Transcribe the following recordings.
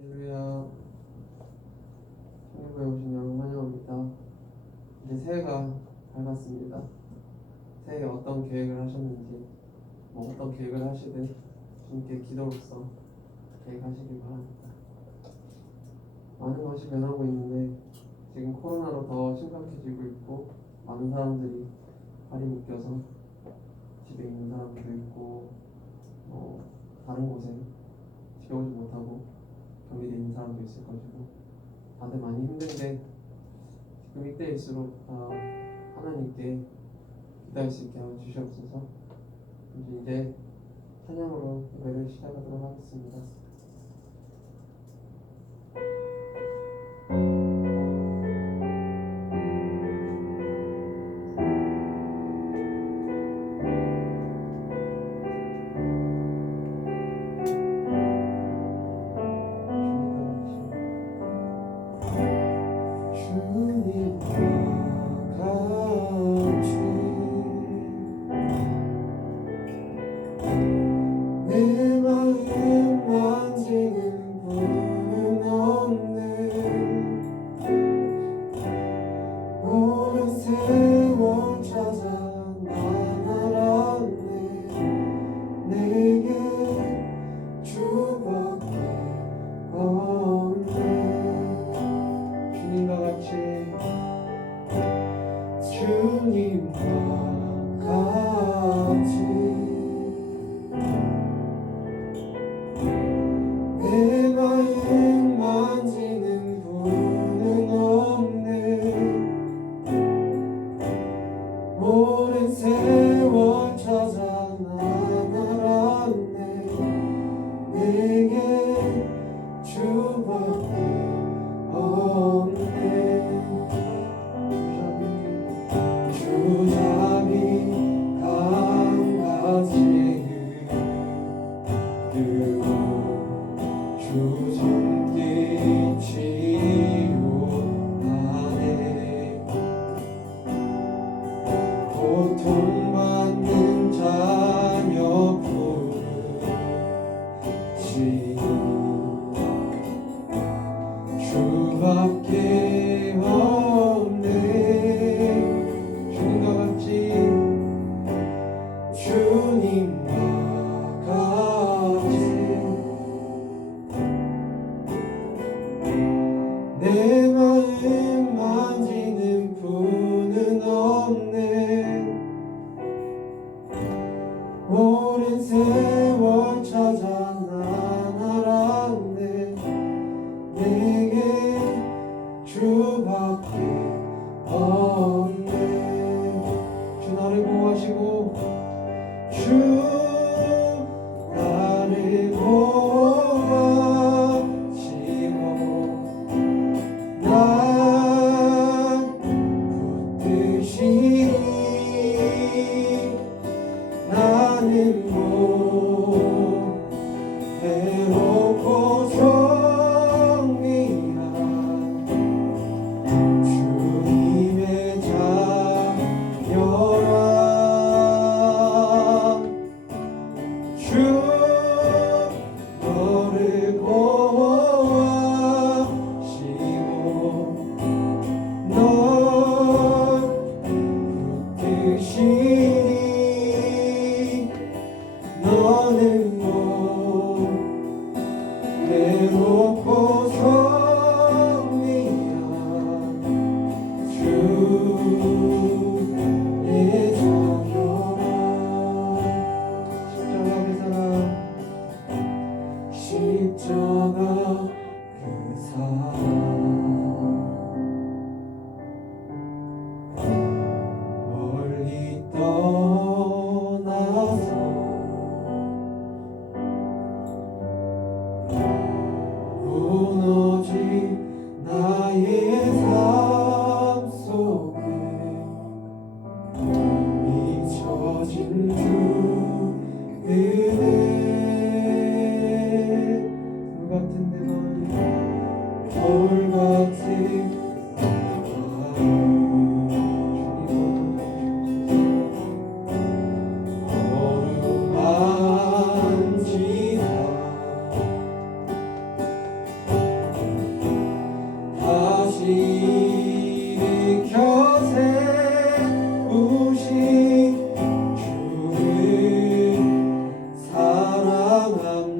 할렐루야. 천국에 오신 여러분 환영합니다. 이제 새해가 밝았습니다. 새해에 어떤 계획을 하셨는지, 어떤 계획을 하시든 주님께 기도로서 계획하시길 바랍니다. 많은 것이 변하고 있는데 지금 코로나로 더 심각해지고 있고, 많은 사람들이 발이 묶여서 집에 있는 사람도 있고, 다른 곳에 집에 오지 못하고 격리되어 있는 사람도 있을 것이고, 다들 많이 힘든데 지금 이때일수록 다 하나님께 기도할 수 있게 하여 주시옵소서. 이제 찬양으로 예배를 시작하도록 하겠습니다.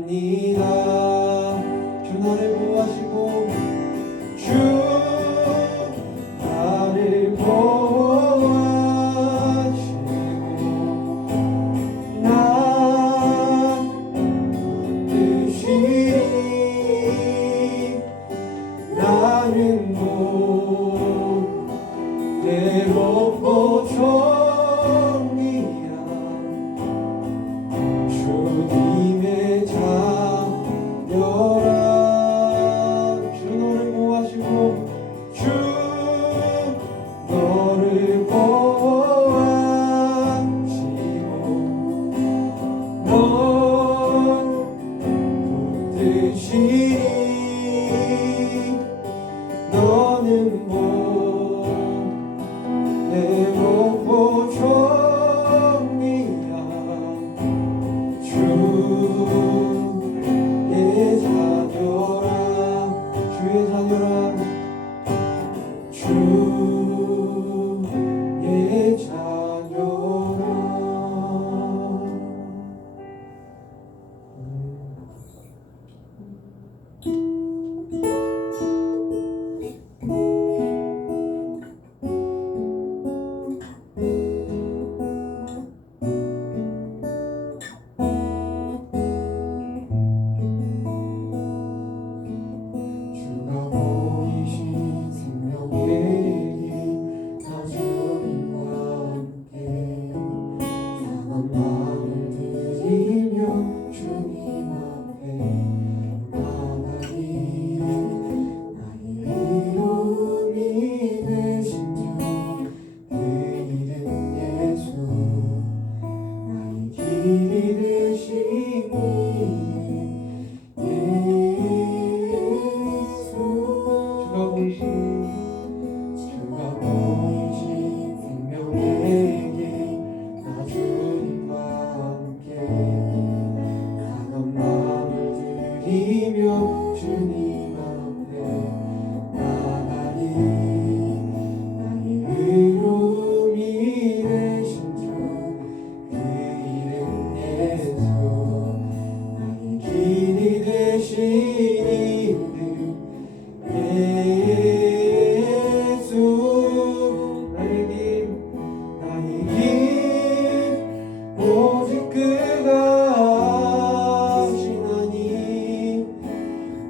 나옵니다. 주 나를 보호하시고 주 나를 보호하시고 나 붙드시니 나는 내롭고 종이야 주님의 자녀라. 주 너를 보호하시고 주 너를 보호하시고 넌 붙드시니 너는 내롭고 종이야 주의 자녀라. 주의 자녀라. 주의 자녀라. 주님 앞에 나가리 나의 의로움이 되신 주 그 이름 예수 나의 길이 되신 이름 예수 나의 길 오직 그가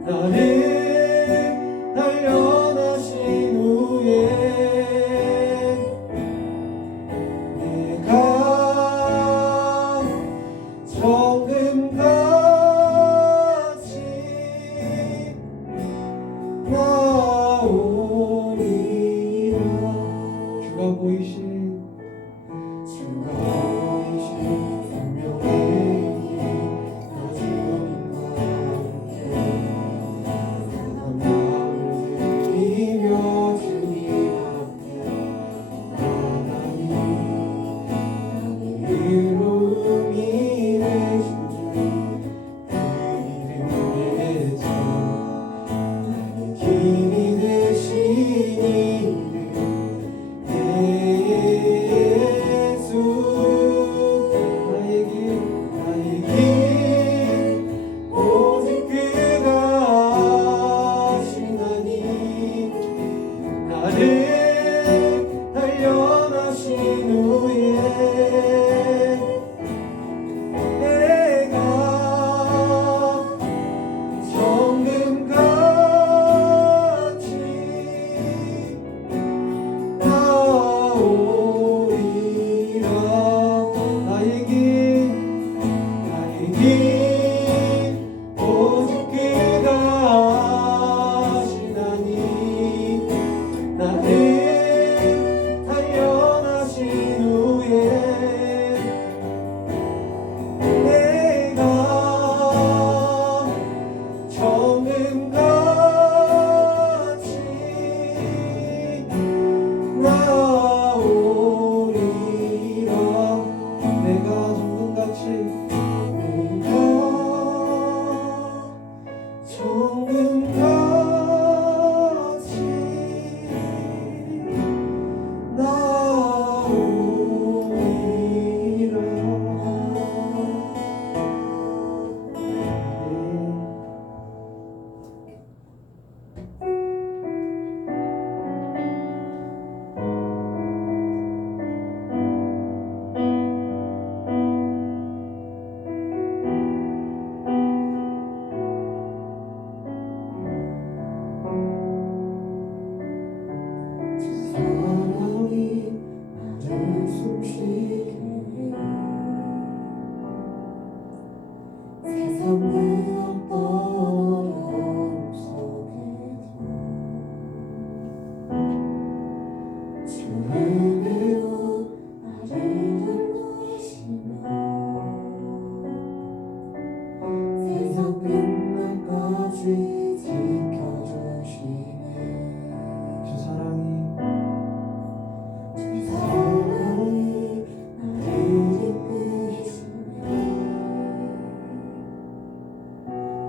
나를 단련하신 후에 내가 정금같이 나오리라. 주가 보이신 생명의 길 나 주님과 함께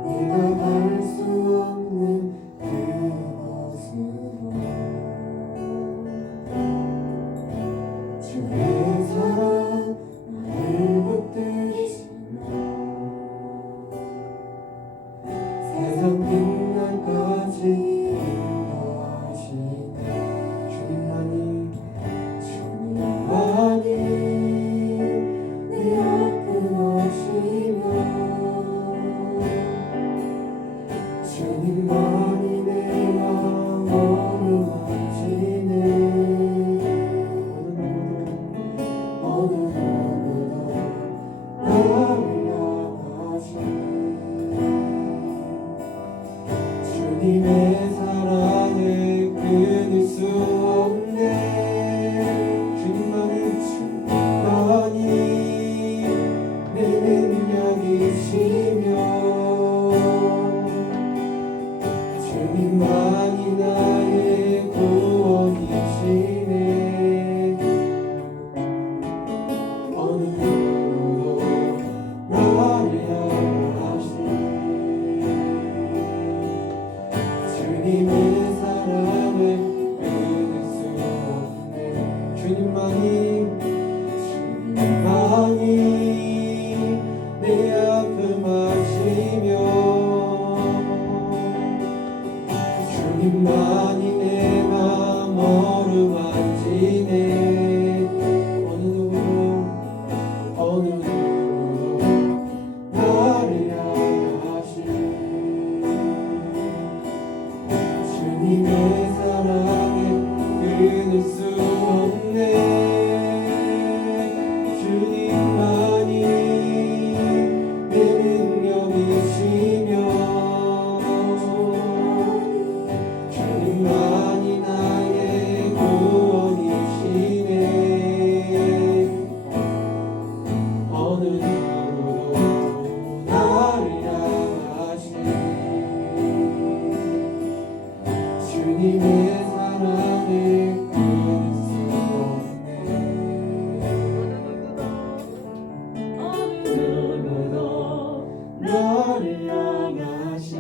네가 갈 수 없는 그곳으로 주의 사랑 나를 붙드시며 세상 끝날까지 인도하시네 주님만이 내 앞을 하시며 주님만이 내 마음 어루만지네 어느 누구도 나를 향하시 주님의 사랑을 끊을 수 없네 주님만이 내 능력이시며 주님만이 나의 구원이시네 어느 누구도 나를 향하시 주님의 사랑을 끊을 수 없네 주님만이 내 아픔 하시며 주님만이 내 맘 어루만지네 어느 누구도 나를 향하시 주님의 사랑을 끊을 수 없네 주님만이 내 능력이시며 주님만이 나의 구원이시네 어느 누구도 나를 향하시 주님의 사랑을 끊을 수 없네 나를 향하시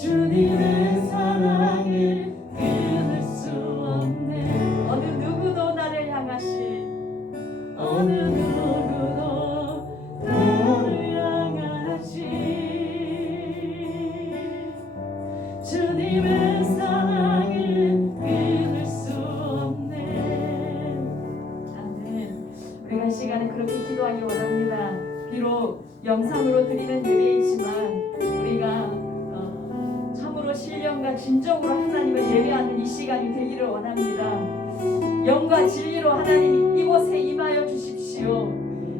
주님의 사랑을 끊을 수 없네 어느 누구도 나를 향하시 어느 누구도 나를 향하시 주님의 사랑을 끊을 수 없네. 아멘. 우리가 이 시간에 그렇게 기도하기 원합니다. 비록 영상으로 드리는 예배이지만 우리가 참으로 신령과 진정으로 하나님을 예배하는 이 시간이 되기를 원합니다. 영과 진리로 하나님 이곳에 임하여 주십시오.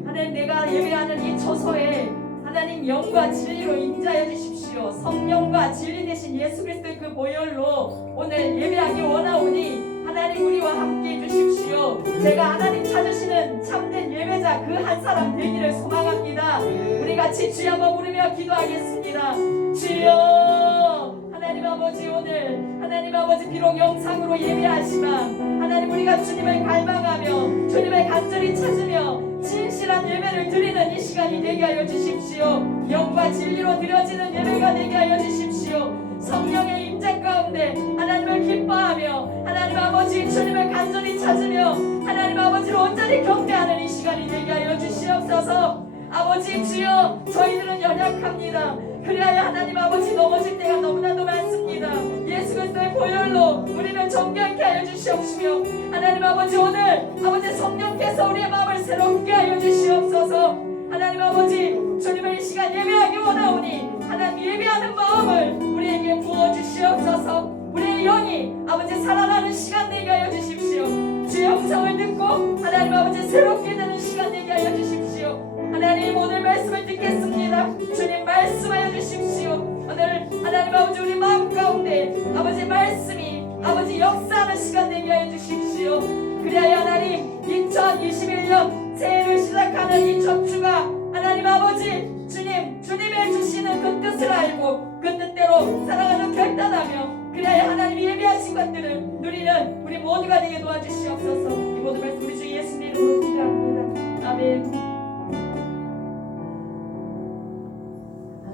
하나님 내가 예배하는 이 처소에 하나님 영과 진리로 임자여 주십시오. 성령과 진리 되신 예수 그리스도의 그 보혈로 오늘 예배하기 원하오니 하나님 우리와 함께 해주십시오. 제가 하나님 찾으시는 참된 예배자 그 한 사람 되기를 소망합니다. 우리 같이 주여 한번 부르며 기도하겠습니다. 주여 하나님 아버지 오늘 하나님 아버지 비록 영상으로 예배하지만 하나님 우리가 주님을 갈망하며 주님을 간절히 찾으며 진실한 예배를 드리는 이 시간이 되게 하여 주십시오. 영과 진리로 드려지는 예배가 되게 하여 주십시오. 성령의 임재 가운데 하나님을 기뻐하며 하나님 아버지 주님을 간절히 찾으며 하나님 아버지로 온전히 경배하는 이 시간이 되게 하여 주시옵소서. 아버지 주여 저희들은 연약합니다. 그리하여 하나님 아버지 넘어질 때가 너무나도 많습니다. 예수 그리스도의 보혈로 우리를 정결케 하여 주시옵시며 하나님 아버지 오늘 아버지 성령께서 우리의 마음을 새롭게 하여 주시옵소서. 하나님 아버지 주님을 이 시간 예배하기 원하오니 하나님 예배하는 마음을 우리에게 부어주시옵소서. 우리의 영이 아버지 살아나는 시간 되게 하여 주십시오. 주의 음성을 듣고 하나님 아버지 새롭게 되는 시간 되게 하여 주십시오. 하나님 오늘 말씀을 듣겠습니다. 주님 말씀하여 주십시오. 오늘 하나님 아버지 우리 마음 가운데 아버지 말씀이 아버지 역사하는 시간 되게 하여 주십시오. 그리하여 하나님 2021년 새해를 시작하는 이 첫 주가 하나님 아버지 주님의 주시는 그 뜻을 알고 그 뜻대로 살아가는 결단하며 그리하여 하나님 예배하신 것들을 누리는 우리 모두가 되게 도와주시옵소서. 이 모든 말씀 우리 주 예수님 이름으로 기도합니다. 아멘.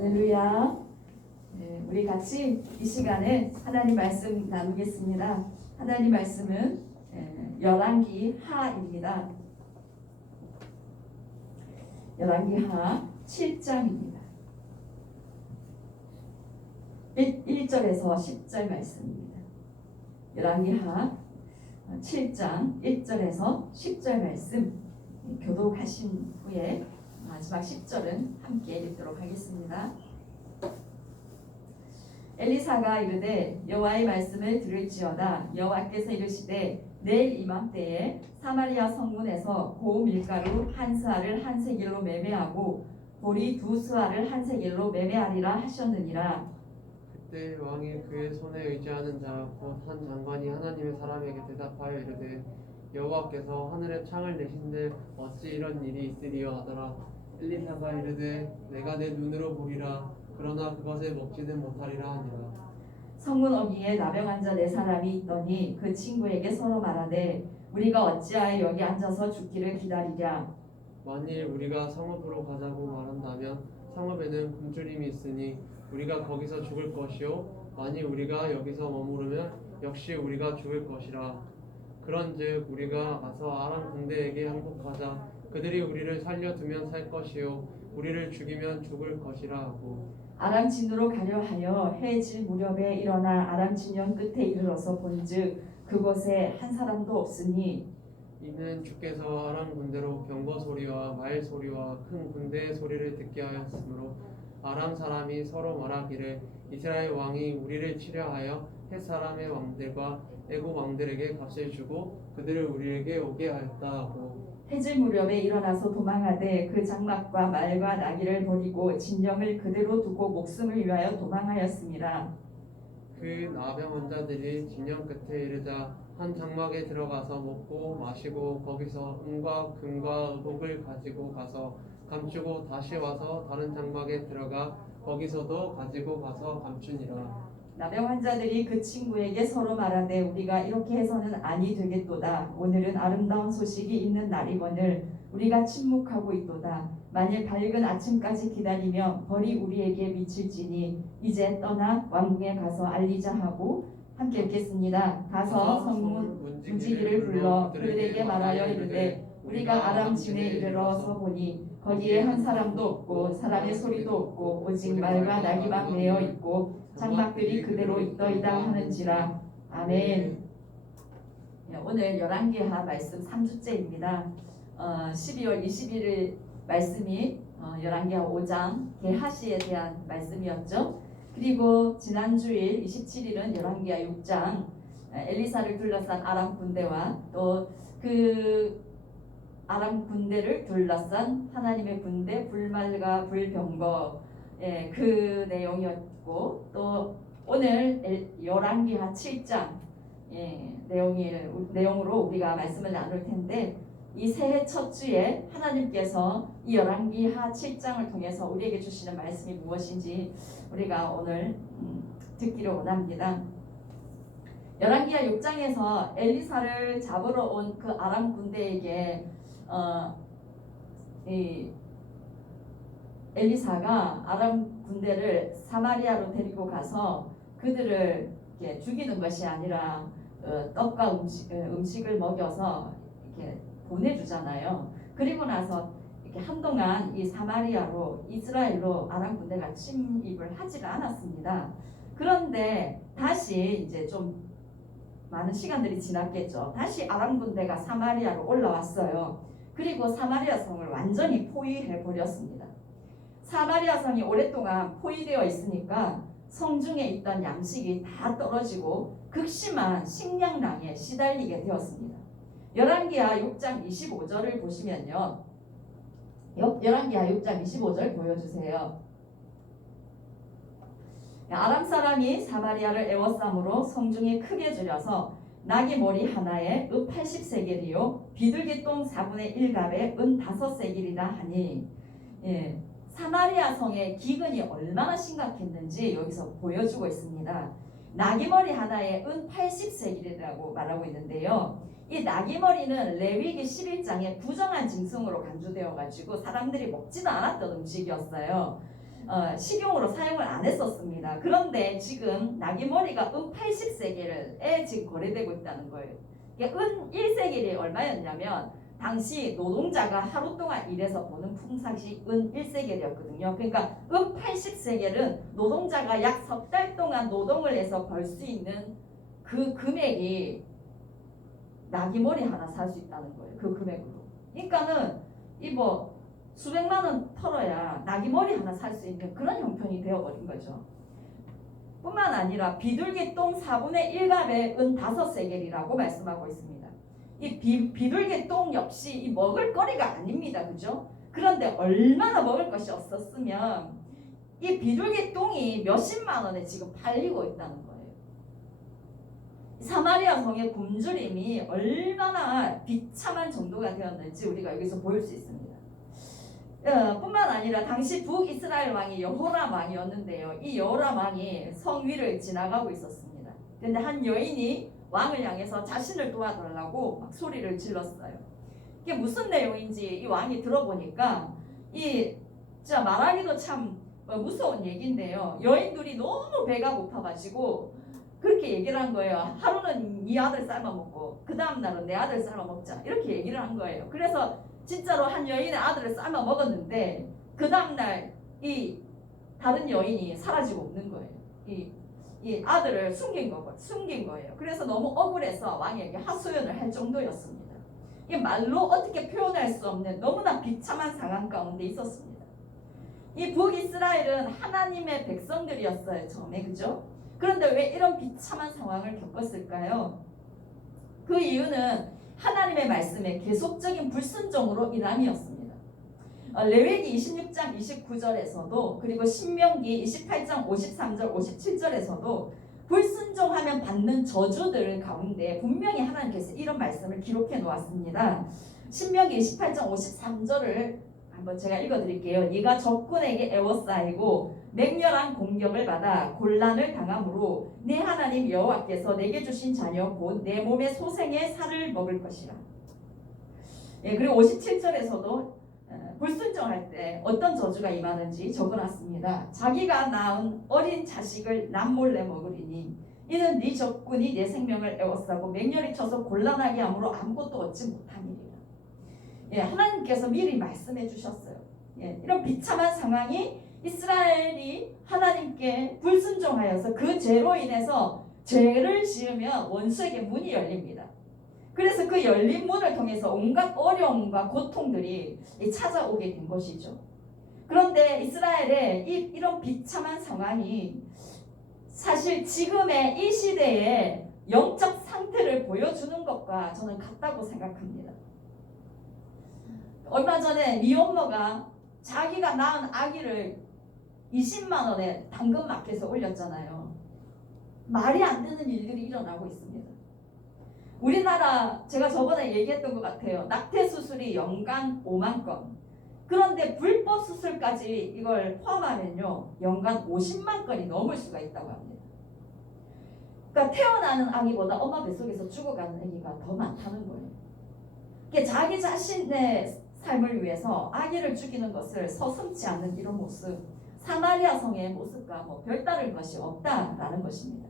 할렐루야. 네, 우리 같이 이 시간에 하나님 말씀 나누겠습니다. 하나님 말씀은 열왕기 하입니다. 열왕기 하 7장입니다. 1절에서 10절 말씀입니다. 열왕기 하 7장 1절에서 10절 말씀 교독하신 후에 마지막 10절은 함께 읽도록 하겠습니다. 엘리사가 이르되 여호와의 말씀을 들을지어다. 여호와께서 이르시되 내일 이맘때에 사마리아 성문에서 고 밀가루 한 스아를 한 세겔로 매매하고 보리 두 스아를 한 세겔로 매매하리라 하셨느니라. 그때 왕이 그의 손에 의지하는 자 곧 한 장관이 하나님의 사람에게 대답하여 이르되 여호와께서 하늘에 창을 내신들 어찌 이런 일이 있으리요 하더라. 엘리사가 이르되 내가 내 눈으로 보리라. 그러나 그것을 먹지는 못하리라 하니라. 성문 어귀에 나병 환자 네 사람이 있더니 그 친구에게 서로 말하되 우리가 어찌하여 여기 앉아서 죽기를 기다리랴. 만일 우리가 성읍으로 가자고 말한다면 성읍에는 굶주림이 있으니 우리가 거기서 죽을 것이요 만일 우리가 여기서 머무르면 역시 우리가 죽을 것이라. 그런즉 우리가 가서 아람 군대에게 항복하자. 그들이 우리를 살려두면 살 것이요 우리를 죽이면 죽을 것이라 하고. 아람 진으로 가려 하여 해질 무렵에 일어나 아람 진영 끝에 이르러서 본즉 그곳에 한 사람도 없으니 이는 주께서 아람 군대로 병거 소리와 말 소리와 큰 군대의 소리를 듣게 하였으므로 아람 사람이 서로 말하기를 이스라엘 왕이 우리를 치려하여 헷 사람의 왕들과 애국 왕들에게 값을 주고 그들을 우리에게 오게 하였다 하고. 해질 무렵에 일어나서 도망하되 그 장막과 말과 나귀를 버리고 진영을 그대로 두고 목숨을 위하여 도망하였습니다. 그 나병 환자들이 진영 끝에 이르자 한 장막에 들어가서 먹고 마시고 거기서 은과 금과 의복을 가지고 가서 감추고 다시 와서 다른 장막에 들어가 거기서도 가지고 가서 감추니라. 나병 환자들이 그 친구에게 서로 말하되 우리가 이렇게 해서는 아니 되겠도다. 오늘은 아름다운 소식이 있는 날이거늘 우리가 침묵하고 있도다. 만일 밝은 아침까지 기다리며 벌이 우리에게 미칠지니 이제 떠나 왕궁에 가서 알리자 하고 함께 읽겠습니다. 가서 성문 문지기를 불러 그들에게 말하여 이르되 우리가 아람 진에 이르러서 보니 거기에 한 사람도 없고 사람의 소리도 없고 오직 말과 나귀만 매어 있고 장막들이 그대로 있더이다 하는지라. 아멘. 오늘 열왕기하 말씀 3주째입니다. 12월 21일 말씀이 열왕기하 5장 게하시에 대한 말씀이었죠. 그리고 지난주일 27일은 열왕기하 6장 엘리사를 둘러싼 아람 군대와 또 그 아람 군대를 둘러싼 하나님의 군대 불말과 불병거 그 내용이었고 또 오늘 열왕기하 7장 내용으로 우리가 말씀을 나눌 텐데 이 새해 첫 주에 하나님께서 이 열왕기하 7장을 통해서 우리에게 주시는 말씀이 무엇인지 우리가 오늘 듣기를 원합니다. 열왕기하 6장에서 엘리사를 잡으러 온 그 아람 군대에게 엘리사가 아람 군대를 사마리아로 데리고 가서 그들을 이렇게 죽이는 것이 아니라 떡과 음식을 먹여서 이렇게 보내주잖아요. 그리고 나서 이렇게 한동안 이 사마리아로 이스라엘로 아람 군대가 침입을 하지가 않았습니다. 그런데 다시 이제 좀 많은 시간들이 지났겠죠. 다시 아람 군대가 사마리아로 올라왔어요. 그리고 사마리아 성을 완전히 포위해 버렸습니다. 사마리아 성이 오랫동안 포위되어 있으니까 성중에 있던 양식이 다 떨어지고 극심한 식량난에 시달리게 되었습니다. 열왕기하 6장 25절을 보시면요. 열왕기하 6장 25절 보여주세요. 아람 사람이 사마리아를 애워싸므로 성중이 크게 줄여서 나귀 머리 하나에 은 80세겔이요 비둘기 똥 4분의 1갑에 은 5세겔이라 하니 사마리아 성의 기근이 얼마나 심각했는지 여기서 보여주고 있습니다. 나귀 머리 하나에 은 80세겔이라고 말하고 있는데요. 이 나귀 머리는 레위기 11장에 부정한 짐승으로 간주되어 가지고 사람들이 먹지도 않았던 음식이었어요. 식용으로 사용을 안 했었습니다. 그런데 지금 나귀머리가 은 80세겔에 지금 거래되고 있다는 거예요. 이게 은 1세겔이 얼마였냐면 당시 노동자가 하루 동안 일해서 버는 품삯이 은 1세겔이었거든요. 그러니까 은 80세겔은 노동자가 약 석 달 동안 노동을 해서 벌 수 있는 그 금액이 나귀머리 하나 살 수 있다는 거예요. 그 금액으로. 그러니까는 이 뭐 수백만 원 털어야 나귀머리 하나 살 수 있는 그런 형편이 되어버린 거죠. 뿐만 아니라 비둘기똥 4분의 1갑에 은 5세겔이라고 말씀하고 있습니다. 이 비둘기똥 역시 이 먹을 거리가 아닙니다. 그죠? 그런데 얼마나 먹을 것이 없었으면 이 비둘기똥이 몇십만 원에 지금 팔리고 있다는 거예요. 사마리아 성의 굶주림이 얼마나 비참한 정도가 되었는지 우리가 여기서 볼 수 있습니다. 뿐만 아니라 당시 북이스라엘 왕이 여호람 왕이었는데요. 이 여호람 왕이 성 위를 지나가고 있었습니다. 그런데 한 여인이 왕을 향해서 자신을 도와달라고 막 소리를 질렀어요. 이게 무슨 내용인지 이 왕이 들어보니까 이 진짜 말하기도 참 무서운 얘기인데요. 여인들이 너무 배가 고파가지고 그렇게 얘기를 한 거예요. 하루는 네 아들 삶아 먹고 그 다음 날은 내 아들 삶아 먹자 이렇게 얘기를 한 거예요. 그래서 진짜로 한 여인의 아들을 삶아 먹었는데 그 다음 날 이 다른 여인이 사라지고 없는 거예요. 이 아들을 숨긴 거예요. 그래서 너무 억울해서 왕에게 하소연을 할 정도였습니다. 이 말로 어떻게 표현할 수 없는 너무나 비참한 상황 가운데 있었습니다. 이 북이스라엘은 하나님의 백성들이었어요. 처음에 그죠? 그런데 왜 이런 비참한 상황을 겪었을까요? 그 이유는 하나님의 말씀에 계속적인 불순종으로 인함이었습니다. 레위기 26장 29절에서도 그리고 신명기 28장 53절 57절에서도 불순종하면 받는 저주들 가운데 분명히 하나님께서 이런 말씀을 기록해 놓았습니다. 신명기 28장 53절을 한번 제가 읽어드릴게요. 네가 적군에게 애워싸이고 맹렬한 공격을 받아 곤란을 당함으로 네 하나님 여호와께서 내게 주신 자녀 곧 내 몸의 소생의 살을 먹을 것이라. 그리고 57절에서도 불순종할 때 어떤 저주가 임하는지 적어놨습니다. 자기가 낳은 어린 자식을 남몰래 먹으리니 이는 네 적군이 내 생명을 애워싸고 맹렬히 쳐서 곤란하게 함으로 아무것도 얻지 못하니라. 하나님께서 미리 말씀해 주셨어요. 이런 비참한 상황이 이스라엘이 하나님께 불순종하여서 그 죄로 인해서 죄를 지으면 원수에게 문이 열립니다. 그래서 그 열린 문을 통해서 온갖 어려움과 고통들이 찾아오게 된 것이죠. 그런데 이스라엘의 이런 비참한 상황이 사실 지금의 이 시대의 영적 상태를 보여주는 것과 저는 같다고 생각합니다. 얼마 전에 미 엄마가 자기가 낳은 아기를 20만 원에 당근마켓에 올렸잖아요. 말이 안 되는 일들이 일어나고 있습니다. 우리나라 제가 저번에 얘기했던 것 같아요. 낙태 수술이 연간 5만 건. 그런데 불법 수술까지 이걸 포함하면요. 연간 50만 건이 넘을 수가 있다고 합니다. 그러니까 태어나는 아기보다 엄마 뱃속에서 죽어가는 아기가 더 많다는 거예요. 그러니까 자기 자신의 삶을 위해서 아기를 죽이는 것을 서슴지 않는 이런 모습, 사마리아 성의 모습과 별다른 것이 없다라는 것입니다.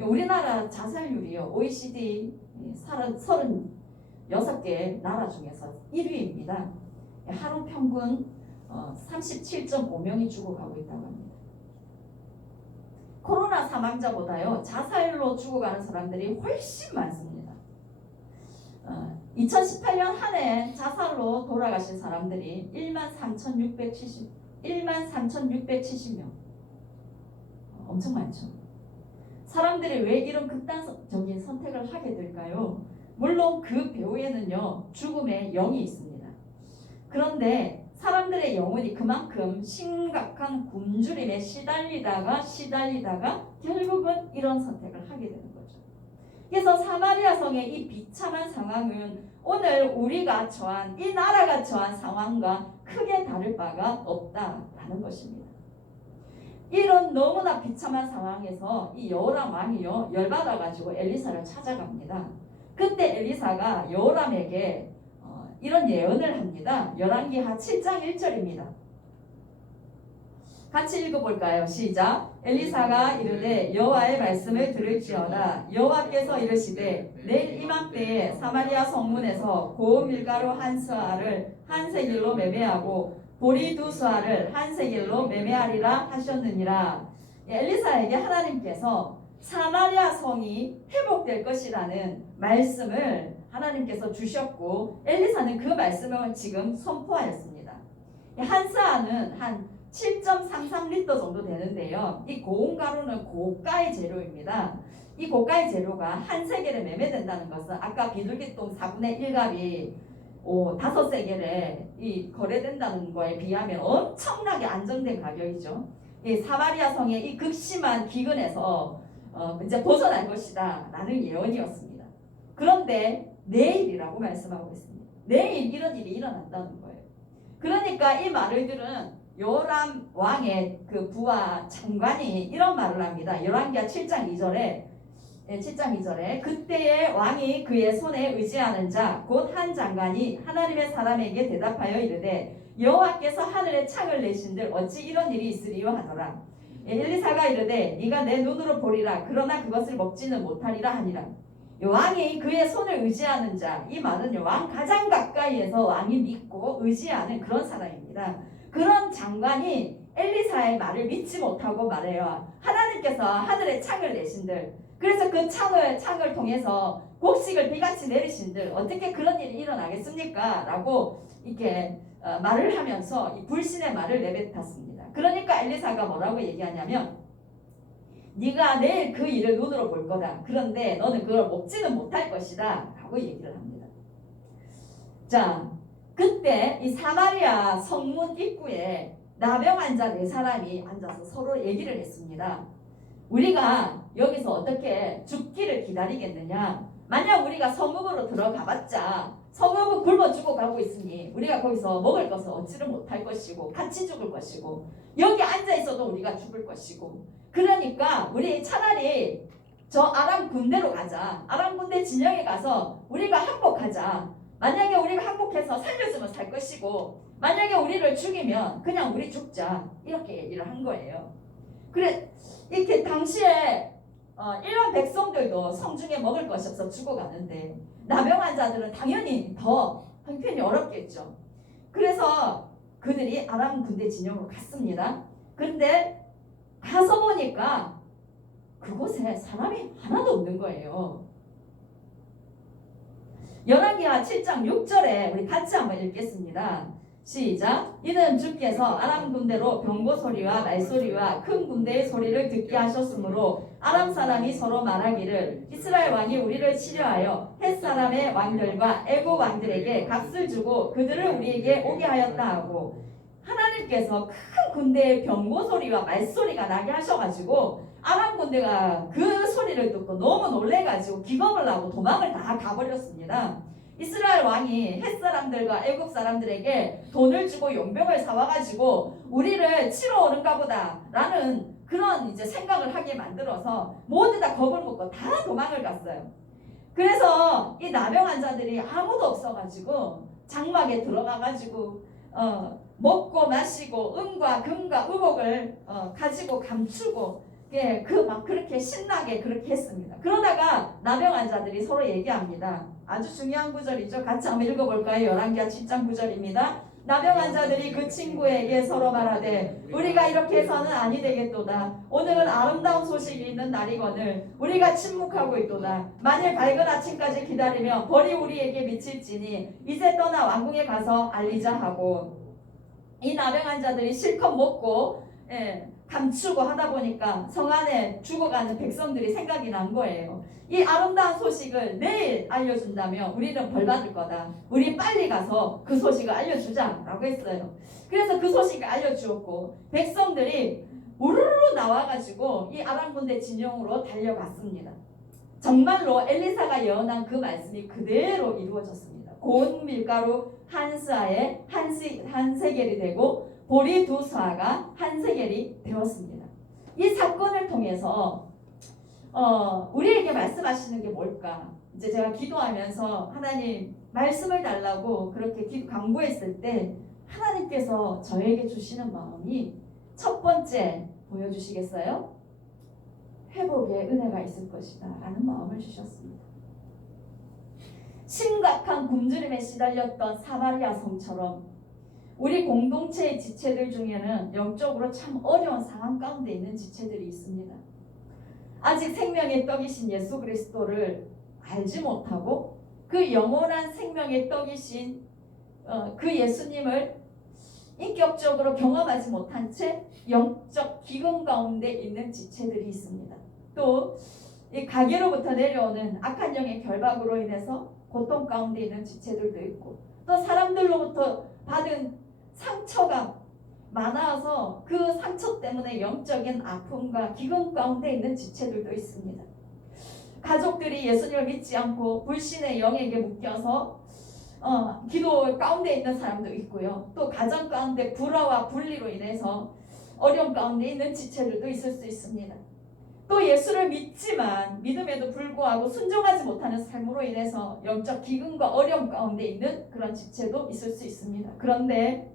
우리나라 자살률이요 OECD 36개 나라 중에서 1위입니다. 하루 평균 37.5명이 죽어가고 있다고 합니다. 코로나 사망자보다요 자살로 죽어가는 사람들이 훨씬 많습니다. 2018년 한 해 자살로 돌아가신 사람들이 13,670명. 엄청 많죠. 사람들이 왜 이런 극단적인 선택을 하게 될까요? 물론 그 배후에는요 죽음의 영이 있습니다. 그런데 사람들의 영혼이 그만큼 심각한 굶주림에 시달리다가 결국은 이런 선택을 하게 되는 거죠. 그래서 사마리아 성의 이 비참한 상황은 오늘 우리가 처한 이 나라가 처한 상황과 크게 다를 바가 없다라는 것입니다. 이런 너무나 비참한 상황에서 이 여호람 왕이요 열받아가지고 엘리사를 찾아갑니다. 그때 엘리사가 여호람에게 이런 예언을 합니다. 열왕기하 7장 1절입니다. 같이 읽어볼까요? 시작. 엘리사가 이르되 여호와의 말씀을 들을지어다. 여호와께서 이르시되 내일 이맘때에 사마리아 성문에서 고운 밀가루 한 스아를 한 세겔로 매매하고 보리 두 스아를 한 세겔로 매매하리라 하셨느니라. 엘리사에게 하나님께서 사마리아 성이 회복될 것이라는 말씀을 하나님께서 주셨고 엘리사는 그 말씀을 지금 선포하였습니다. 한 스아는 한 7.33리터 정도 되는데요. 이 고운 가루는 고가의 재료입니다. 이 고가의 재료가 한 세겔에 매매된다는 것은 아까 비둘기똥 4분의 1값이 5세겔에 이 거래된다는 거에 비하면 엄청나게 안정된 가격이죠. 이 사마리아 성의 이 극심한 기근에서 이제 벗어날 것이다 라는 예언이었습니다. 그런데 내일이라고 말씀하고 있습니다. 내일 이런 일이 일어난다는 거예요. 그러니까 이 말을 들은 요람 왕의 그 부하 장관이 이런 말을 합니다. 열왕기하 7장 2절에 그때의 왕이 그의 손에 의지하는 자 곧 한 장관이 하나님의 사람에게 대답하여 이르되 여호와께서 하늘에 창을 내신들 어찌 이런 일이 있으리요 하더라. 엘리사가 이르되 네가 내 눈으로 보리라 그러나 그것을 먹지는 못하리라 하니라. 왕이 그의 손을 의지하는 자, 이 말은 왕 가장 가까이에서 왕이 믿고 의지하는 그런 사람입니다. 그런 장관이 엘리사의 말을 믿지 못하고 말해요. 하나님께서 하늘에 창을 내신들, 그래서 그 창을 통해서 곡식을 비같이 내리신들 어떻게 그런 일이 일어나겠습니까? 라고 이렇게 말을 하면서 이 불신의 말을 내뱉었습니다. 그러니까 엘리사가 뭐라고 얘기하냐면 네가 내일 그 일을 눈으로 볼 거다. 그런데 너는 그걸 먹지는 못할 것이다. 라고 얘기를 합니다. 자, 그때 이 사마리아 성문 입구에 나병 환자 4사람이 앉아서 서로 얘기를 했습니다. 우리가 여기서 어떻게 죽기를 기다리겠느냐? 만약 우리가 성읍으로 들어가봤자 성읍은 굶어 죽어가고 있으니 우리가 거기서 먹을 것을 얻지를 못할 것이고 같이 죽을 것이고 여기 앉아있어도 우리가 죽을 것이고 그러니까 우리 차라리 저 아람 군대로 가자. 아람 군대 진영에 가서 우리가 항복하자. 만약에 우리가 항복해서 살려주면 살 것이고 만약에 우리를 죽이면 그냥 우리 죽자. 이렇게 얘기를 한 거예요. 그래 이렇게 당시에 일반 백성들도 성중에 먹을 것이 없어 죽어가는데 나병 환자들은 당연히 더 형편이 어렵겠죠. 그래서 그들이 아람 군대 진영으로 갔습니다. 그런데 가서 보니까 그곳에 사람이 하나도 없는 거예요. 열왕기하 7장 6절에 우리 같이 한번 읽겠습니다. 시작. 이는 주께서 아람 군대로 병거 소리와 말소리와 큰 군대의 소리를 듣게 하셨으므로 아람 사람이 서로 말하기를 이스라엘 왕이 우리를 치려하여 헷 사람의 왕들과 애굽 왕들에게 값을 주고 그들을 우리에게 오게 하였다 하고 하나님께서 큰 군대의 병거 소리와 말소리가 나게 하셔가지고 아람 군대가 그 소리를 듣고 너무 놀래가지고 기겁을 하고 도망을 다 가버렸습니다. 이스라엘 왕이 헷 사람들과 애굽 사람들에게 돈을 주고 용병을 사와가지고 우리를 치러 오는가 보다 라는 그런 이제 생각을 하게 만들어서 모두 다 겁을 먹고 다 도망을 갔어요. 그래서 이 나병 환자들이 아무도 없어가지고 장막에 들어가가지고 먹고 마시고 은과 금과 의복을 가지고 감추고 막 그렇게 신나게 그렇게 했습니다. 그러다가 나병 환자들이 서로 얘기합니다. 아주 중요한 구절이죠. 같이 한번 읽어볼까요? 열왕기하 7장 9절입니다. 나병 환자들이 그 친구에게 서로 말하되 우리가 이렇게 해서는 아니 되겠도다. 오늘은 아름다운 소식이 있는 날이거늘 우리가 침묵하고 있도다. 만일 밝은 아침까지 기다리며 벌이 우리에게 미칠지니 이제 떠나 왕궁에 가서 알리자 하고 이 나병 환자들이 실컷 먹고 감추고 하다 보니까 성 안에 죽어가는 백성들이 생각이 난 거예요. 이 아름다운 소식을 내일 알려준다면 우리는 벌 받을 거다. 우리 빨리 가서 그 소식을 알려주자라고 했어요. 그래서 그 소식을 알려주었고 백성들이 우르르 나와가지고 이 아람 군대 진영으로 달려갔습니다. 정말로 엘리사가 예언한 그 말씀이 그대로 이루어졌습니다. 고운 밀가루 한 스아에 한 세겔이 되고 보리 2스아가 한 세겔이 되었습니다. 이 사건을 통해서 우리에게 말씀하시는 게 뭘까? 이제 제가 기도하면서 하나님 말씀을 달라고 그렇게 강구했을 때 하나님께서 저에게 주시는 마음이 첫 번째 보여주시겠어요? 회복의 은혜가 있을 것이다 라는 마음을 주셨습니다. 심각한 굶주림에 시달렸던 사마리아 성처럼 우리 공동체의 지체들 중에는 영적으로 참 어려운 상황 가운데 있는 지체들이 있습니다. 아직 생명의 떡이신 예수 그리스도를 알지 못하고 그 영원한 생명의 떡이신 그 예수님을 인격적으로 경험하지 못한 채 영적 기근 가운데 있는 지체들이 있습니다. 또 이 가계로부터 내려오는 악한 영의 결박으로 인해서 고통 가운데 있는 지체들도 있고, 또 사람들로부터 받은 상처가 많아서 그 상처 때문에 영적인 아픔과 기근 가운데 있는 지체들도 있습니다. 가족들이 예수님을 믿지 않고 불신의 영에게 묶여서 기도 가운데 있는 사람도 있고요. 또 가정 가운데 불화와 분리로 인해서 어려움 가운데 있는 지체들도 있을 수 있습니다. 또 예수를 믿지만 믿음에도 불구하고 순종하지 못하는 삶으로 인해서 영적 기근과 어려움 가운데 있는 그런 지체도 있을 수 있습니다. 그런데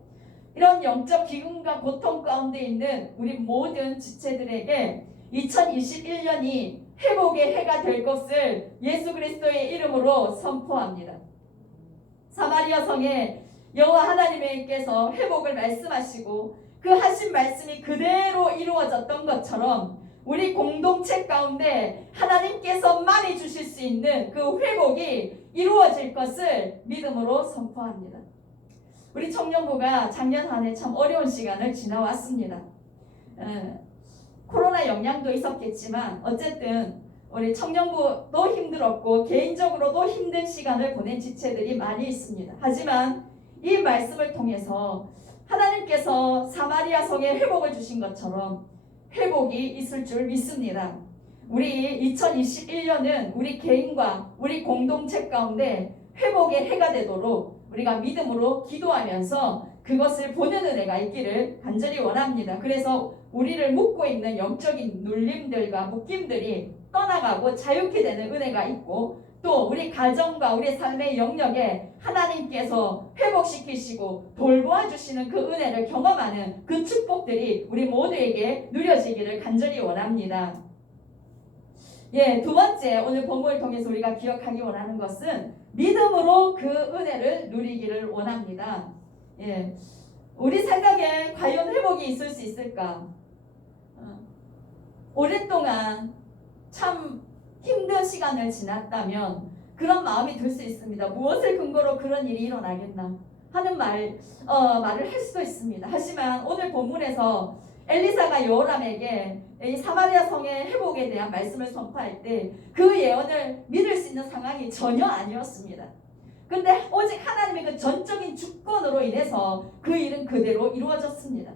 이런 영적 기근과 고통 가운데 있는 우리 모든 지체들에게 2021년이 회복의 해가 될 것을 예수 그리스도의 이름으로 선포합니다. 사마리아 성에 여호와 하나님께서 회복을 말씀하시고 그 하신 말씀이 그대로 이루어졌던 것처럼 우리 공동체 가운데 하나님께서 많이 주실 수 있는 그 회복이 이루어질 것을 믿음으로 선포합니다. 우리 청년부가 작년 한 해 참 어려운 시간을 지나왔습니다. 코로나 영향도 있었겠지만 어쨌든 우리 청년부도 힘들었고 개인적으로도 힘든 시간을 보낸 지체들이 많이 있습니다. 하지만 이 말씀을 통해서 하나님께서 사마리아 성에 회복을 주신 것처럼 회복이 있을 줄 믿습니다. 우리 2021년은 우리 개인과 우리 공동체 가운데 회복의 해가 되도록 우리가 믿음으로 기도하면서 그것을 보는 은혜가 있기를 간절히 원합니다. 그래서 우리를 묶고 있는 영적인 눌림들과 묶임들이 떠나가고 자유케 되는 은혜가 있고, 또 우리 가정과 우리 삶의 영역에 하나님께서 회복시키시고 돌보아주시는 그 은혜를 경험하는 그 축복들이 우리 모두에게 누려지기를 간절히 원합니다. 두 번째, 오늘 본문을 통해서 우리가 기억하기 원하는 것은 믿음으로 그 은혜를 누리기를 원합니다. 우리 생각에 과연 회복이 있을 수 있을까? 오랫동안 참 힘든 시간을 지났다면 그런 마음이 들 수 있습니다. 무엇을 근거로 그런 일이 일어나겠나 하는 말을 할 수도 있습니다. 하지만 오늘 본문에서 엘리사가 여호람에게 이 사마리아 성의 회복에 대한 말씀을 선포할 때 그 예언을 믿을 수 있는 상황이 전혀 아니었습니다. 근데 오직 하나님의 그 전적인 주권으로 인해서 그 일은 그대로 이루어졌습니다.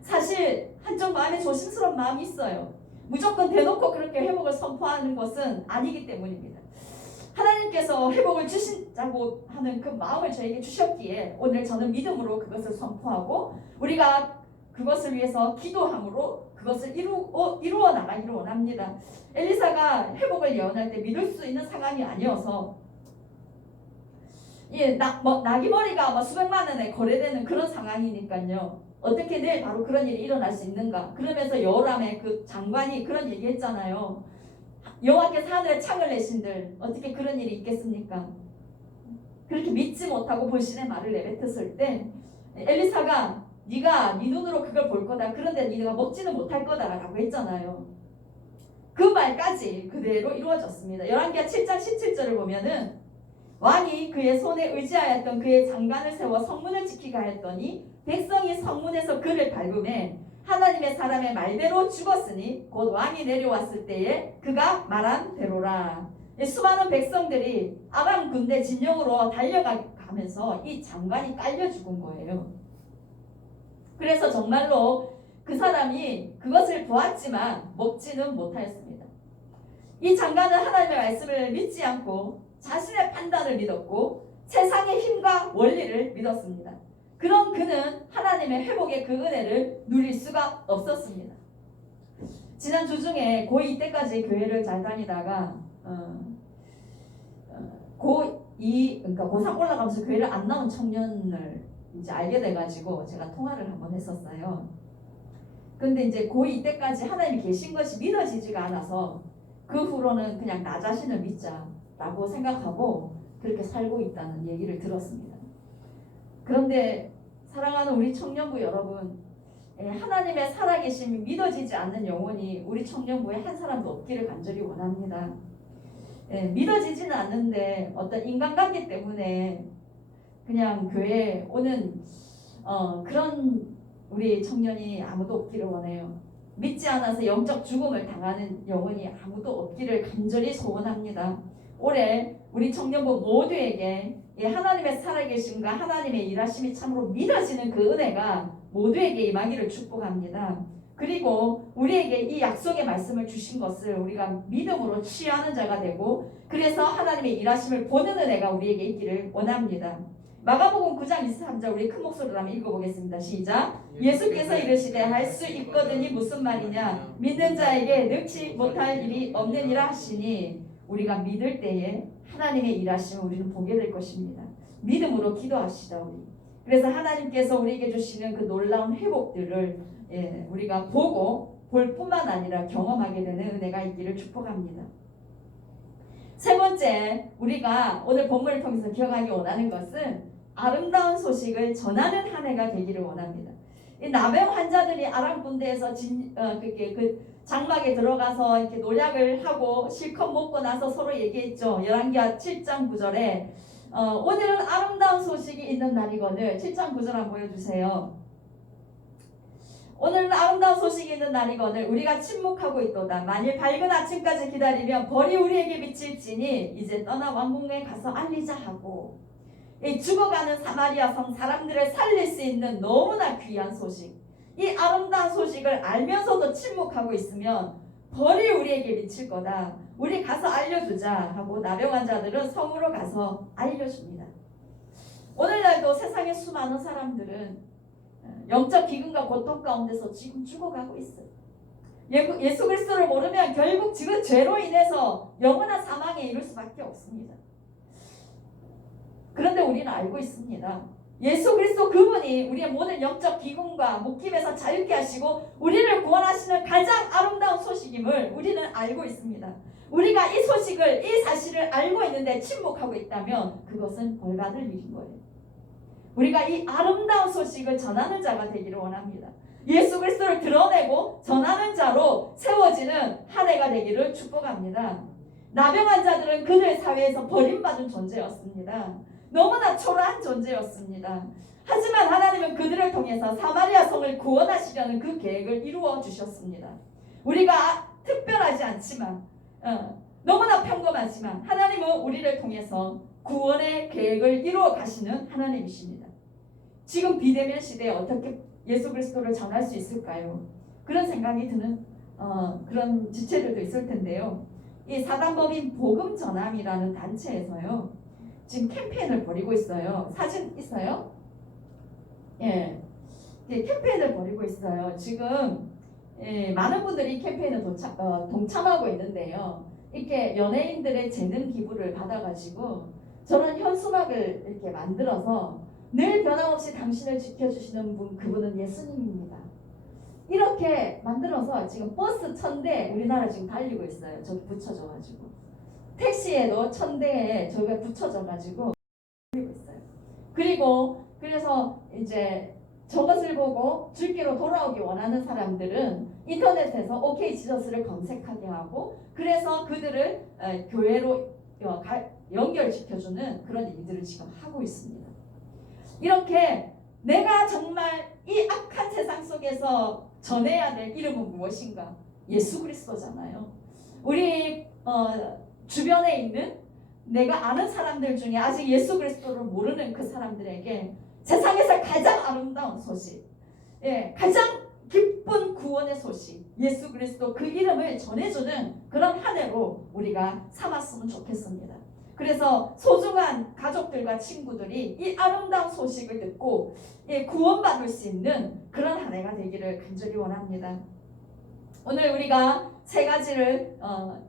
사실 한쪽 마음에 조심스러운 마음이 있어요. 무조건 대놓고 그렇게 회복을 선포하는 것은 아니기 때문입니다. 하나님께서 회복을 주신다고 하는 그 마음을 저에게 주셨기에 오늘 저는 믿음으로 그것을 선포하고 우리가 그것을 위해서 기도함으로 그것을 이루어 나가기를 원합니다. 엘리사가 회복을 예언할 때 믿을 수 있는 상황이 아니어서 나귀머리가 수백만 원에 거래되는 그런 상황이니까요. 어떻게 내일 바로 그런 일이 일어날 수 있는가? 그러면서 여호람의 그 장관이 그런 얘기했잖아요. 여호와께서 하늘에 창을 내신들 어떻게 그런 일이 있겠습니까? 그렇게 믿지 못하고 불신의 말을 내뱉었을 때 엘리사가 네가 네 눈으로 그걸 볼 거다. 그런데 네가 먹지는 못할 거다라고 했잖아요. 그 말까지 그대로 이루어졌습니다. 열왕기하 7장 17절을 보면은 왕이 그의 손에 의지하였던 그의 장관을 세워 성문을 지키게 하였더니 백성이 성문에서 그를 밟음에 하나님의 사람의 말대로 죽었으니 곧 왕이 내려왔을 때에 그가 말한 대로라. 수많은 백성들이 아람 군대 진영으로 달려가면서 이 장관이 깔려 죽은 거예요. 그래서 정말로 그 사람이 그것을 보았지만 먹지는 못하였습니다. 이 장관은 하나님의 말씀을 믿지 않고 자신의 판단을 믿었고 세상의 힘과 원리를 믿었습니다. 그런 그는 하나님의 회복의 그 은혜를 누릴 수가 없었습니다. 지난 주중에 고2 때까지 교회를 잘 다니다가 그러니까 고3 올라가면서 교회를 안 나온 청년을 이제 알게 돼가지고 제가 통화를 한번 했었어요. 근데 이제 고2 때까지 하나님이 계신 것이 믿어지지가 않아서 그 후로는 그냥 나 자신을 믿자라고 생각하고 그렇게 살고 있다는 얘기를 들었습니다. 그런데 사랑하는 우리 청년부 여러분, 하나님의 살아계심이 믿어지지 않는 영혼이 우리 청년부에 한 사람도 없기를 간절히 원합니다. 믿어지지는 않는데 어떤 인간관계 때문에 그냥 교회에 오는 그런 우리 청년이 아무도 없기를 원해요. 믿지 않아서 영적 죽음을 당하는 영혼이 아무도 없기를 간절히 소원합니다. 올해 우리 청년부 모두에게 하나님의 살아계심과 하나님의 일하심이 참으로 믿어지는 그 은혜가 모두에게 임하기를 축복합니다. 그리고 우리에게 이 약속의 말씀을 주신 것을 우리가 믿음으로 취하는 자가 되고 그래서 하나님의 일하심을 보는 은혜가 우리에게 있기를 원합니다. 마가복음 9장 23절 우리 큰 목소리로 한번 읽어보겠습니다. 시작. 예수께서 이르시되 할 수 있거든이 무슨 말이냐 믿는 자에게 능치 못할 일이 없느니라 하시니 우리가 믿을 때에 하나님의 일하심을 우리는 보게 될 것입니다. 믿음으로 기도합시다 우리. 그래서 하나님께서 우리에게 주시는 그 놀라운 회복들을 우리가 보고 볼 뿐만 아니라 경험하게 되는 은혜가 있기를 축복합니다. 세 번째 우리가 오늘 본문을 통해서 기억하기 원하는 것은 아름다운 소식을 전하는 한 해가 되기를 원합니다. 이 나병 환자들이 아람 군대에서 그 장막에 들어가서 이렇게 노략을 하고 실컷 먹고 나서 서로 얘기했죠. 열왕기하 7장 9절에 오늘은 아름다운 소식이 있는 날이거늘 7장 9절 한번 보여주세요. 오늘은 아름다운 소식이 있는 날이거늘 우리가 침묵하고 있도다. 만일 밝은 아침까지 기다리면 벌이 우리에게 미칠지니 이제 떠나 왕궁에 가서 알리자 하고 이 죽어가는 사마리아 성 사람들을 살릴 수 있는 너무나 귀한 소식, 이 아름다운 소식을 알면서도 침묵하고 있으면 벌이 우리에게 미칠 거다. 우리 가서 알려주자 하고 나병 환자들은 성으로 가서 알려줍니다. 오늘날도 세상의 수많은 사람들은 영적 기근과 고통 가운데서 지금 죽어가고 있어요. 예수 그리스도를 모르면 결국 지금 죄로 인해서 영원한 사망에 이를 수밖에 없습니다. 그런데 우리는 알고 있습니다. 예수 그리스도 그분이 우리의 모든 영적 기근과 묶임에서 자유케 하시고 우리를 구원하시는 가장 아름다운 소식임을 우리는 알고 있습니다. 우리가 이 소식을, 이 사실을 알고 있는데 침묵하고 있다면 그것은 벌받을 일인 거예요. 우리가 이 아름다운 소식을 전하는 자가 되기를 원합니다. 예수 그리스도를 드러내고 전하는 자로 세워지는 한 해가 되기를 축복합니다. 나병 환자들은 그들 사회에서 버림받은 존재였습니다. 너무나 초라한 존재였습니다. 하지만 하나님은 그들을 통해서 사마리아 성을 구원하시려는 그 계획을 이루어 주셨습니다. 우리가 특별하지 않지만 너무나 평범하지만 하나님은 우리를 통해서 구원의 계획을 이루어 가시는 하나님이십니다. 지금 비대면 시대에 어떻게 예수 그리스도를 전할 수 있을까요? 그런 생각이 드는 그런 지체들도 있을 텐데요. 이 사단법인 복음전함이라는 단체에서요. 지금 캠페인을 벌이고 있어요. 사진 있어요? 예, 캠페인을 벌이고 있어요. 지금 많은 분들이 캠페인에 동참하고 있는데요. 이렇게 연예인들의 재능 기부를 받아가지고 저런 현수막을 이렇게 만들어서 늘 변함없이 당신을 지켜주시는 분, 그분은 예수님입니다. 이렇게 만들어서 지금 버스 1000대 우리나라 지금 달리고 있어요. 저기 붙여져가지고 택시에도 1000대에 저기가 붙여져가지고 달리고 있어요. 그리고 그래서 이제 저것을 보고 줄기로 돌아오기 원하는 사람들은 인터넷에서 OK 지저스를 검색하게 하고 그래서 그들을 교회로 연결시켜주는 그런 일들을 지금 하고 있습니다. 이렇게 내가 정말 이 악한 세상 속에서 전해야 될 이름은 무엇인가? 예수 그리스도잖아요. 우리 주변에 있는 내가 아는 사람들 중에 아직 예수 그리스도를 모르는 그 사람들에게 세상에서 가장 아름다운 소식, 가장 기쁜 구원의 소식, 예수 그리스도 그 이름을 전해주는 그런 한 해로 우리가 삼았으면 좋겠습니다. 그래서 소중한 가족들과 친구들이 이 아름다운 소식을 듣고 구원받을 수 있는 그런 한 해가 되기를 간절히 원합니다. 오늘 우리가 세 가지를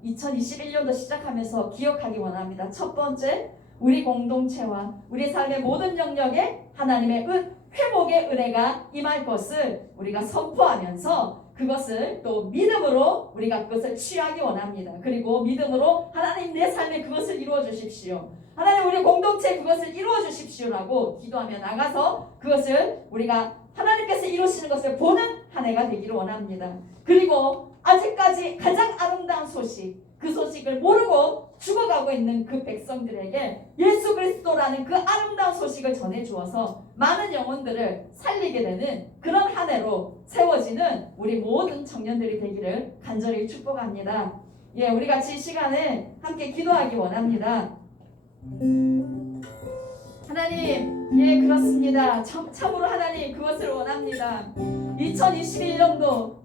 2021년도 시작하면서 기억하기 원합니다. 첫 번째, 우리 공동체와 우리 삶의 모든 영역에 하나님의 회복의 은혜가 임할 것을 우리가 선포하면서 그것을 또 믿음으로 우리가 그것을 취하기 원합니다. 그리고 믿음으로 하나님 내 삶에 그것을 이루어 주십시오. 하나님 우리 공동체에 그것을 이루어 주십시오라고 기도하며 나가서 그것을 우리가 하나님께서 이루시는 것을 보는 한 해가 되기를 원합니다. 그리고 아직까지 가장 아름다운 소식, 그 소식을 모르고 죽어가고 있는 그 백성들에게 예수 그리스도라는 그 아름다운 소식을 전해주어서 많은 영혼들을 살리게 되는 그런 한 해로 세워지는 우리 모든 청년들이 되기를 간절히 축복합니다. 예, 우리 같이 이 시간에 함께 기도하기 원합니다. 하나님, 예, 그렇습니다. 참으로 하나님 그것을 원합니다. 2021년도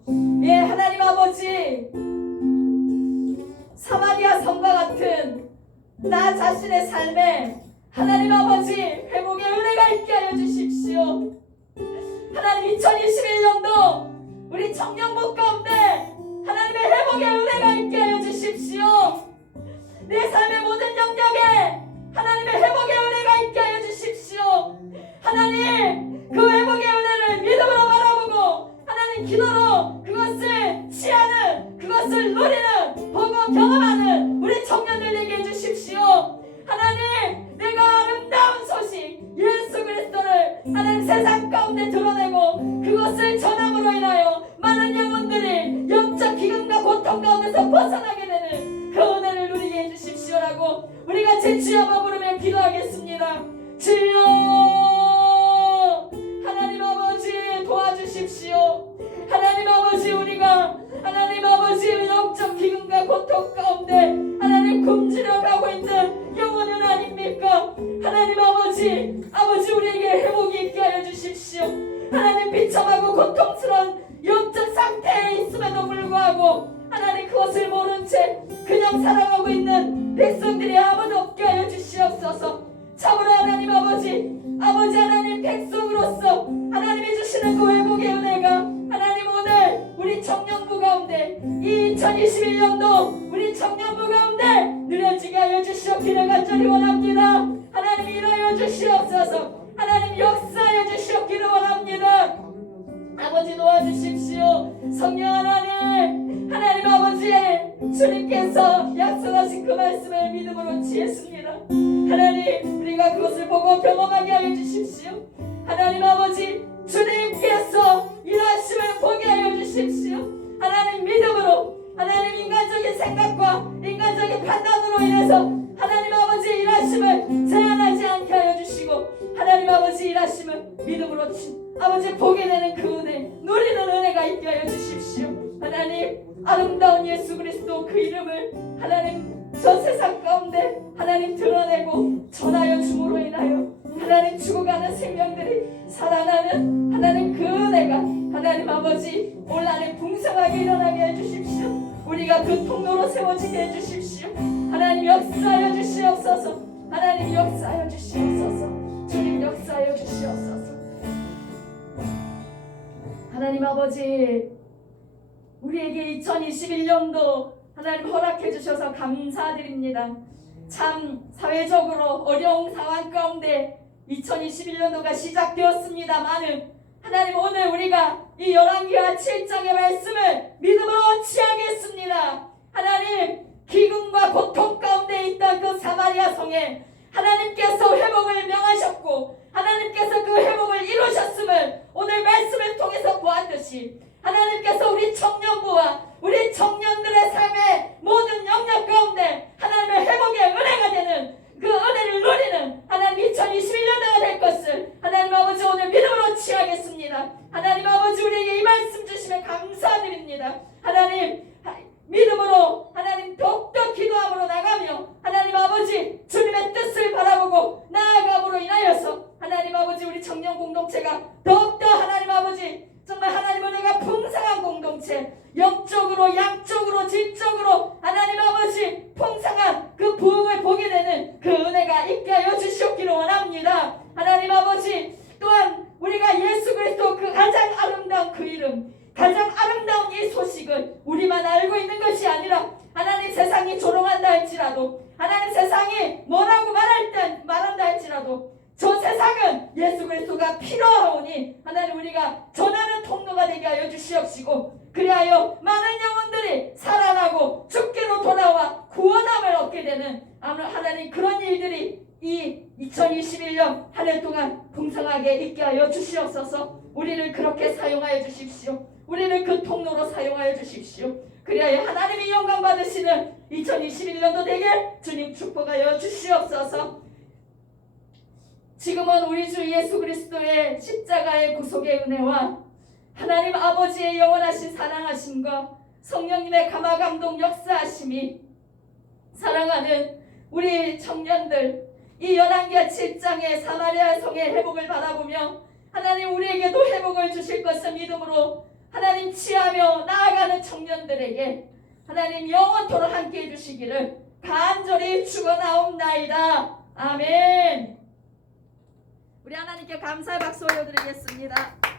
예, 하나님 아버지, 사마리아 성과 같은 나 자신의 삶에 하나님 아버지 회복의 은혜가 있게 하여 주십시오. 하나님 2021년도 우리 청년부 가운데 하나님의 회복의 은혜가 있게 하여 주십시오. 내 삶의 모든 영역에 하나님의 회복의 은혜가 있게 하여 주십시오. 하나님 그 회복의 은혜를 믿음으로 바라보고 하나님 기도로 그것을 취하는, 그것을 누리는, 보고 경험하는 우리 청년들 되게 해주십시오. 하나님 내가 아름다운 소식 예수 그리스도를 하나님 세상 가운데 드러내고 그것을 전함으로 인하여 많은 영혼들이 영적 기근과 고통 가운데서 벗어나게 되는 그 은혜를 누리게 해주십시오라고 우리 같이 주여 한번 부르며 기도하겠습니다. 주여 하나님 아버지 도와주십시오. 하나님 아버지 우리가 하나님 아버지 영적 기근과 고통 가운데 하나님 굶주려 가고 있는 영혼은 아닙니까? 하나님 아버지 우리에게 회복이 있게 하여 주십시오. 하나님 비참하고 고통스러운 영적 상태에 있음에도 불구하고 하나님 그것을 모른 채 그냥 살아가고 있는 백성들이 아무도 없게 하여 주시옵소서. 참으로 하나님 아버지 하나님 백성으로서 하나님이 주시는 그 회복의 은혜가 하나님 오늘 우리 청년부 가운데 2021년도 우리 청년부 가운데 누려지게 하여 주시옵기를 간절히 원합니다. 하나님 일하여 주시옵소서. 하나님 역사하여 주시옵기를 원합니다. 아버지 도와주십시오. 성령 하나님 아버지 주님께서 약속하신 그 말씀을 믿음으로 지했습니다. 하나님 우리가 그것을 보고 경험하게 하여 주십시오. 하나님 아버지 주님께서 일하심을 보게 하여 주십시오. 하나님 믿음으로 하나님 인간적인 생각과 인간적인 판단으로 인해서 하나님 아버지 일하심을 제한하지 않게 하여 주시고 하나님 아버지 일하심을 믿음으로 아버지 보게 되는 그 은혜 누리는 은혜가 있게 하여 주십시오. 하나님 아름다운 예수 그리스도 그 이름을 하나님 전 세상 가운데 하나님 드러내고 전하여 줌으로 인하여 하나님 죽어가는 생명들이 살아나는 하나님 그 은혜가 하나님 아버지 올 한해 풍성하게 일어나게 해주십시오. 우리가 그 통로로 세워지게 해주십시오. 하나님 역사하여 주시옵소서. 하나님 역사하여 주시옵소서. 주님 역사하여 주시옵소서. 하나님 아버지 우리에게 2021년도 하나님 허락해 주셔서 감사드립니다. 참 사회적으로 어려운 상황 가운데 2021년도가 시작되었습니다마는 하나님 오늘 우리가 이 열왕기하 7장의 말씀을 믿음으로 취하겠습니다. 하나님 기근과 고통 가운데 있던 그 사마리아 성에 하나님께서 회복을 명하셨고 하나님께서 그 회복을 이루셨음을 오늘 말씀을 통해서 보았듯이 하나님께서 우리 청년부와 우리 청년들의 삶의 모든 영역 가운데 하나님의 회복의 은혜가 되는 그 은혜를 누리는 하나님 2021년도가 될 것을 하나님 아버지 오늘 믿음으로 취하겠습니다. 하나님 아버지 우리에게 이 말씀 주시면 감사드립니다. 하나님 믿음으로 하나님 더욱더 기도함으로 나가며 하나님 아버지 주님의 뜻을 바라보고 나아감으로 인하여서 하나님 아버지 우리 청년 공동체가 더욱더 하나님 아버지 정말 하나님 은혜가 풍성한 공동체 영적으로 양적으로 질적으로 하나님 아버지 풍성한 그 부흥을 보게 되는 그 은혜가 있게 하여 주시옵기를 원합니다. 하나님 아버지 또한 우리가 예수 그리스도 그 가장 아름다운 그 이름 가장 아름다운 이 소식을 우리만 알고 있는 것이 아니라 하나님 세상이 조롱한다 할지라도 하나님 세상이 뭐라고 말한다 할지라도 저 세상은 예수 그리스도가 필요하오니 우리가 전하는 통로가 되게 하여 주시옵시고, 그리하여 많은 영혼들이 살아나고 죽기로 돌아와 구원함을 얻게 되는 하나님 그런 일들이 이 2021년 한 해 동안 풍성하게 있게 하여 주시옵소서. 우리를 그렇게 사용하여 주십시오. 우리를 그 통로로 사용하여 주십시오. 그리하여 하나님이 영광 받으시는 2021년도 되게 주님 축복하여 주시옵소서. 지금은 우리 주 예수 그리스도의 십자가의 구속의 은혜와 하나님 아버지의 영원하신 사랑하심과 성령님의 감화 감동 역사하심이 사랑하는 우리 청년들, 이 열왕기하 7장의 사마리아 성의 회복을 바라보며 하나님 우리에게도 회복을 주실 것을 믿음으로 하나님 취하며 나아가는 청년들에게 하나님 영원토록 함께 해주시기를 간절히 축원하옵나이다. 아멘. 우리 하나님께 감사의 박수 올려드리겠습니다.